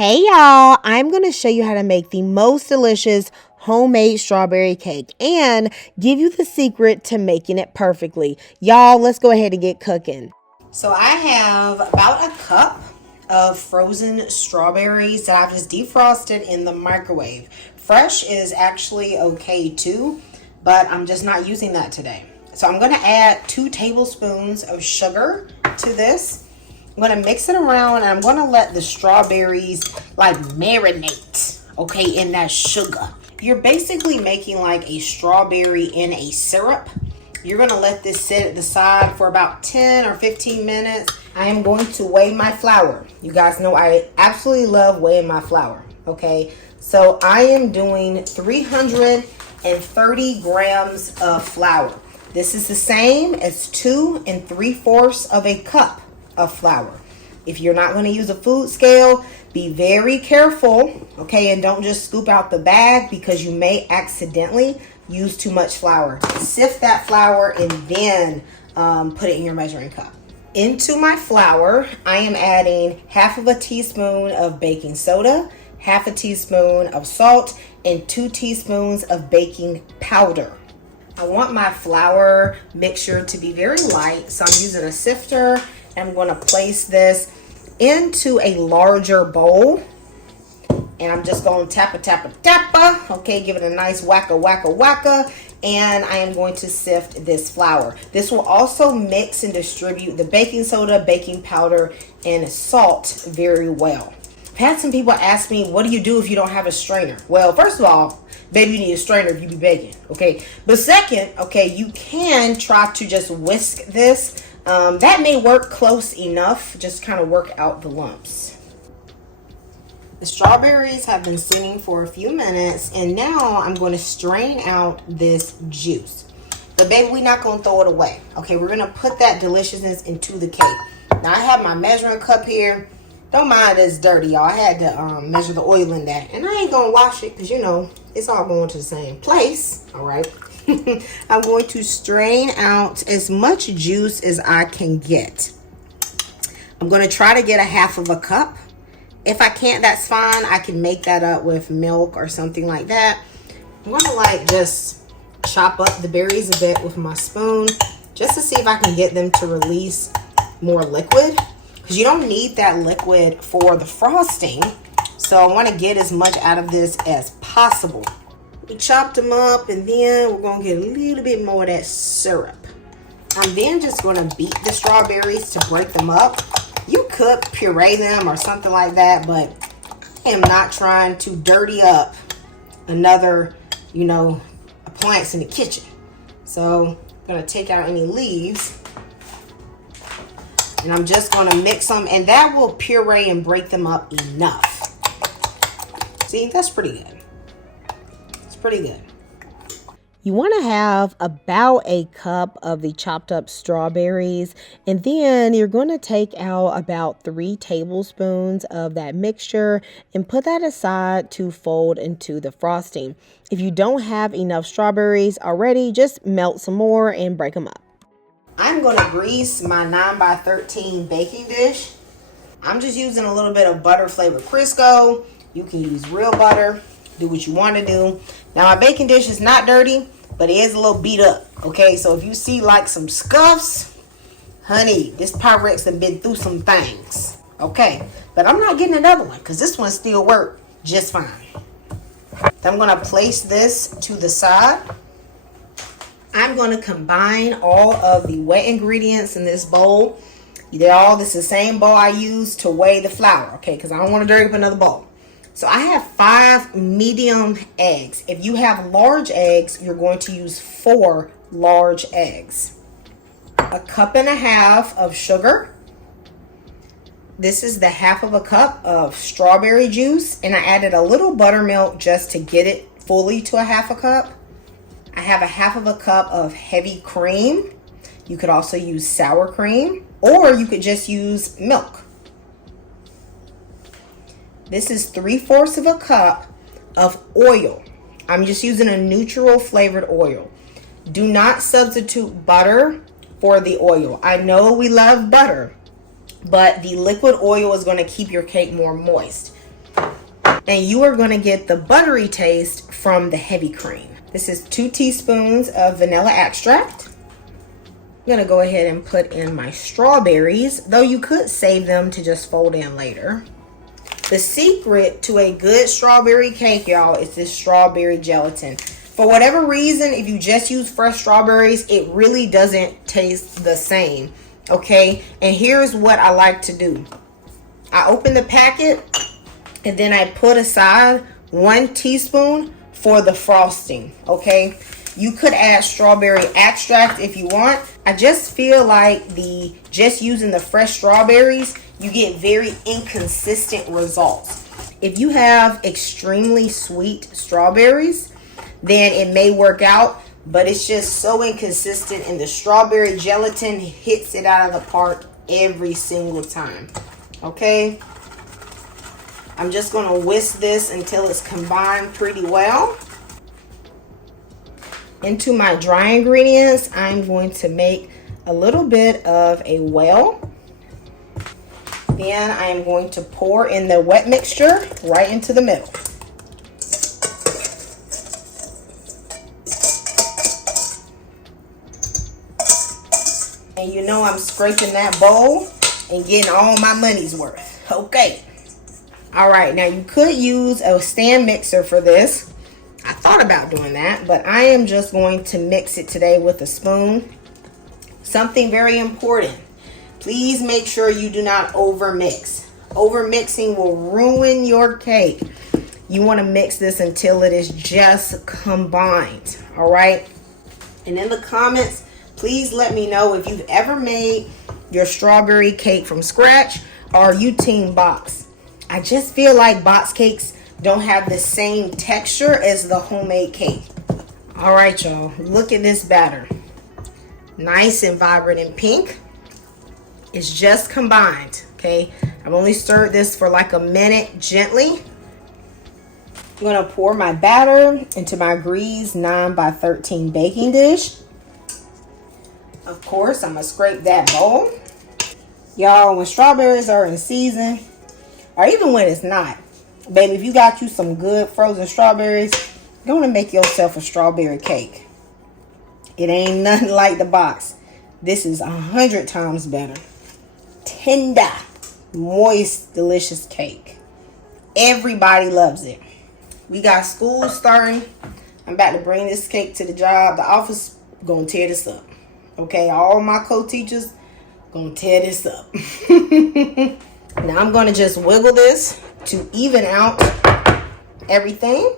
Hey y'all, I'm going to show you how to make the most delicious homemade strawberry cake and give you the secret to making it perfectly. Y'all, let's go ahead and get cooking. So I have about a cup of frozen strawberries that I've just defrosted in the microwave. Fresh is actually okay too, but I'm just not using that today. So I'm going to add 2 tablespoons of sugar to this. I'm going to mix it around and I'm going to let the strawberries like marinate, okay, in that sugar. You're basically making like a strawberry in a syrup. You're going to let this sit at the side for about 10 or 15 minutes. I am going to weigh my flour. You guys know I absolutely love weighing my flour, okay? So I am doing 330 grams of flour. This is the same as 2 3/4 of a cup of flour. If you're not going to use a food scale, be very careful, okay, and don't just scoop out the bag because you may accidentally use too much flour. Sift that flour and then put it in your measuring cup. Into my flour, I am adding 1/2 teaspoon of baking soda, 1/2 teaspoon of salt, and 2 teaspoons of baking powder. I want my flour mixture to be very light, so I'm using a sifter. I'm going to place this into a larger bowl. And I'm just going to tappa. Okay, give it a nice wacka. And I am going to sift this flour. This will also mix and distribute the baking soda, baking powder, and salt very well. I've had some people ask me, what do you do if you don't have a strainer? Well, first of all, baby, you need a strainer if you be baking, okay? But second, okay, you can try to just whisk this. That may work close enough. Just kind of work out the lumps. The strawberries have been sitting for a few minutes, and now I'm going to strain out this juice. But baby, we're not going to throw it away. Okay, we're going to put that deliciousness into the cake. Now I have my measuring cup here. Don't mind it's dirty, y'all. I had to measure the oil in that, and I ain't going to wash it because, you know, it's all going to the same place. All right. I'm going to strain out as much juice as I can get. I'm going to try to get 1/2 cup. If I can't, that's fine. I can make that up with milk or something like that. I'm going to like just chop up the berries a bit with my spoon just to see if I can get them to release more liquid, because you don't need that liquid for the frosting. So I want to get as much out of this as possible. We chopped them up, and then we're going to get a little bit more of that syrup. I'm then just going to beat the strawberries to break them up. You could puree them or something like that, but I am not trying to dirty up another, you know, appliance in the kitchen. So I'm going to take out any leaves, and I'm just going to mix them, and that will puree and break them up enough. See, that's pretty good. Pretty good. You want to have about a cup of the chopped up strawberries, and then you're going to take out about 3 tablespoons of that mixture and put that aside to fold into the frosting. If you don't have enough strawberries already, just melt some more and break them up. I'm going to grease my 9x13 baking dish. I'm just using a little bit of butter flavored Crisco. You can use real butter. Do what you want to do. Now my baking dish is not dirty, but it is a little beat up, okay? So if you see like some scuffs, honey, this Pyrex has been through some things, okay? But I'm not getting another one because this one still worked just fine. I'm going to place this to the side. I'm going to combine all of the wet ingredients in this bowl. This is the same bowl I used to weigh the flour, okay? Because I don't want to dirty up another bowl. So I have 5 medium eggs. If you have large eggs, you're going to use 4 large eggs. 1.5 cups of sugar. This is the 1/2 cup of strawberry juice, and I added a little buttermilk just to get it fully to 1/2 cup. I have 1/2 cup of heavy cream. You could also use sour cream, or you could just use milk. This is 3/4 cup of oil. I'm just using a neutral flavored oil. Do not substitute butter for the oil. I know we love butter, but the liquid oil is going to keep your cake more moist. And you are going to get the buttery taste from the heavy cream. This is 2 teaspoons of vanilla extract. I'm going to go ahead and put in my strawberries, though you could save them to just fold in later. The secret to a good strawberry cake, y'all, is this strawberry gelatin. For whatever reason, if you just use fresh strawberries, it really doesn't taste the same, okay? And here's what I like to do. I open the packet and then I put aside 1 teaspoon for the frosting, okay? You could add strawberry extract if you want. I just feel like just using the fresh strawberries, you get very inconsistent results. If you have extremely sweet strawberries, then it may work out, but it's just so inconsistent, and the strawberry gelatin hits it out of the park every single time, okay? I'm just going to whisk this until it's combined pretty well. Into my dry ingredients, I'm going to make a little bit of a well. Then I'm going to pour in the wet mixture right into the middle. And you know I'm scraping that bowl and getting all my money's worth. Okay. All right, now you could use a stand mixer for this. I thought about doing that, but I am just going to mix it today with a spoon. Something very important. Please make sure you do not overmix. Overmixing will ruin your cake. You want to mix this until it is just combined, all right? And in the comments, please let me know if you've ever made your strawberry cake from scratch, or are you team box? I just feel like box cakes don't have the same texture as the homemade cake. All right, y'all, look at this batter. Nice and vibrant and pink. It's just combined, okay? I've only stirred this for like a minute gently. I'm gonna pour my batter into my greased 9x13 baking dish. Of course, I'm gonna scrape that bowl. Y'all, when strawberries are in season, or even when it's not, baby, if you got you some good frozen strawberries, you're gonna make yourself a strawberry cake. It ain't nothing like the box. This is 100 times better. Tender, moist, delicious cake. Everybody loves it. We got school starting. I'm about to bring this cake to the job. The office gonna tear this up. Okay, all my co-teachers gonna tear this up. Now I'm gonna just wiggle this to even out everything.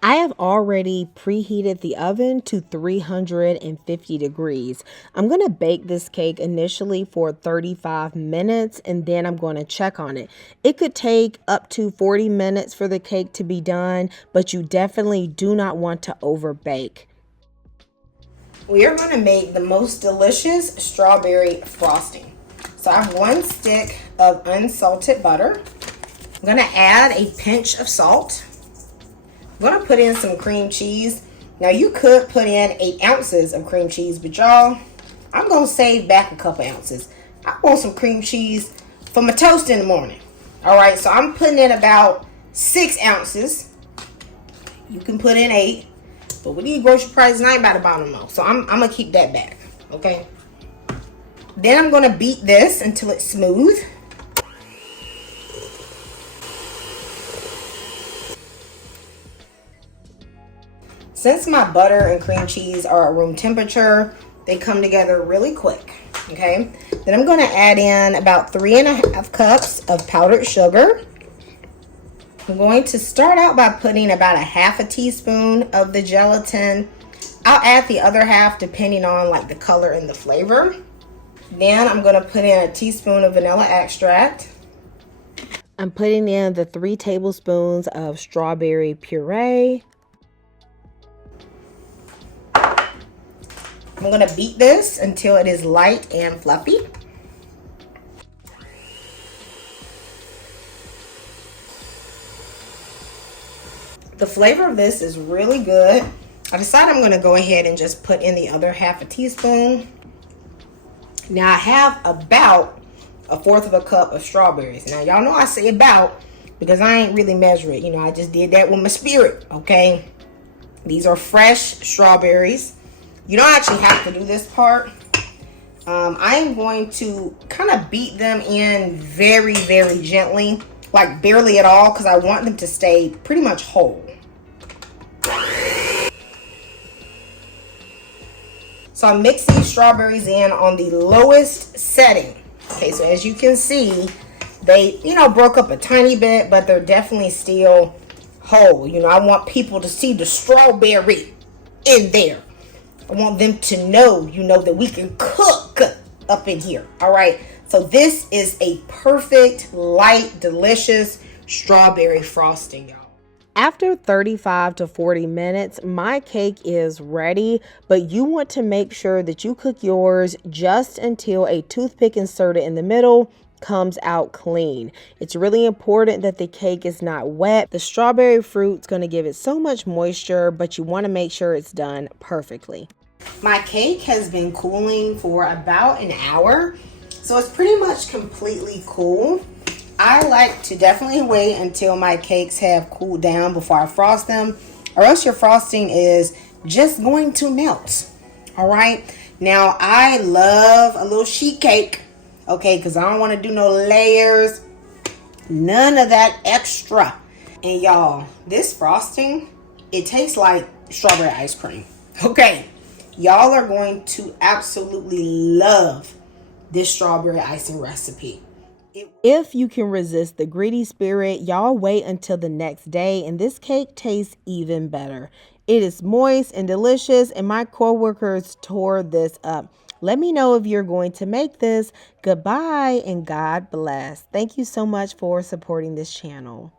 I have already preheated the oven to 350 degrees. I'm going to bake this cake initially for 35 minutes and then I'm going to check on it. It could take up to 40 minutes for the cake to be done, but you definitely do not want to over bake. We are going to make the most delicious strawberry frosting. So I have 1 stick of unsalted butter. I'm going to add a pinch of salt. I'm going to put in some cream cheese. Now you could put in 8 ounces of cream cheese, but y'all, I'm going to save back a couple ounces. I want some cream cheese for my toast in the morning. All right, so I'm putting in about 6 ounces. You can put in 8, but with these grocery prices, I ain't about to buy no more. So I'm going to keep that back, okay? Then I'm going to beat this until it's smooth. Since my butter and cream cheese are at room temperature, they come together really quick, okay? Then I'm going to add in about 3½ cups of powdered sugar. I'm going to start out by putting about 1/2 teaspoon of the gelatin. I'll add the other half depending on like the color and the flavor. Then I'm going to put in 1 teaspoon of vanilla extract. I'm putting in the 3 tablespoons of strawberry puree. I'm going to beat this until it is light and fluffy. The flavor of this is really good. I decided I'm going to go ahead and just put in the other 1/2 teaspoon. Now I have about 1/4 cup of strawberries. Now y'all know I say about, because I ain't really measure it. You know, I just did that with my spirit, okay? These are fresh strawberries. You don't actually have to do this part. I am going to kind of beat them in very, very gently, like barely at all, because I want them to stay pretty much whole. So I mix these strawberries in on the lowest setting. Okay, so as you can see, they, broke up a tiny bit, but they're definitely still whole. I want people to see the strawberry in there. I want them to know, that we can cook up in here. All right. So this is a perfect, light, delicious strawberry frosting, y'all. After 35 to 40 minutes, my cake is ready, but you want to make sure that you cook yours just until a toothpick inserted in the middle comes out clean. It's really important that the cake is not wet. The strawberry fruit's going to give it so much moisture, but you want to make sure it's done perfectly. My cake has been cooling for about an hour, so it's pretty much completely cool. I like to definitely wait until my cakes have cooled down before I frost them, or else your frosting is just going to melt. All right. Now, I love a little sheet cake, okay, because I don't want to do no layers, none of that extra. And y'all, this frosting, it tastes like strawberry ice cream. Okay. Y'all are going to absolutely love this strawberry icing recipe. If you can resist the greedy spirit, y'all wait until the next day and this cake tastes even better. It is moist and delicious, and my coworkers tore this up. Let me know if you're going to make this. Goodbye and God bless. Thank you so much for supporting this channel.